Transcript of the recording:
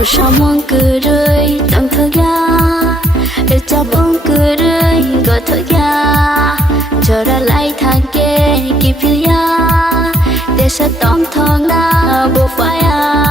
Dù sao mong cứ rơi tặng thơ ga để cho bông cứ rơi gọi thơ ga chờ ra lại thang kê kịp phiêu ya để sẽ tóm thong na bộ phải à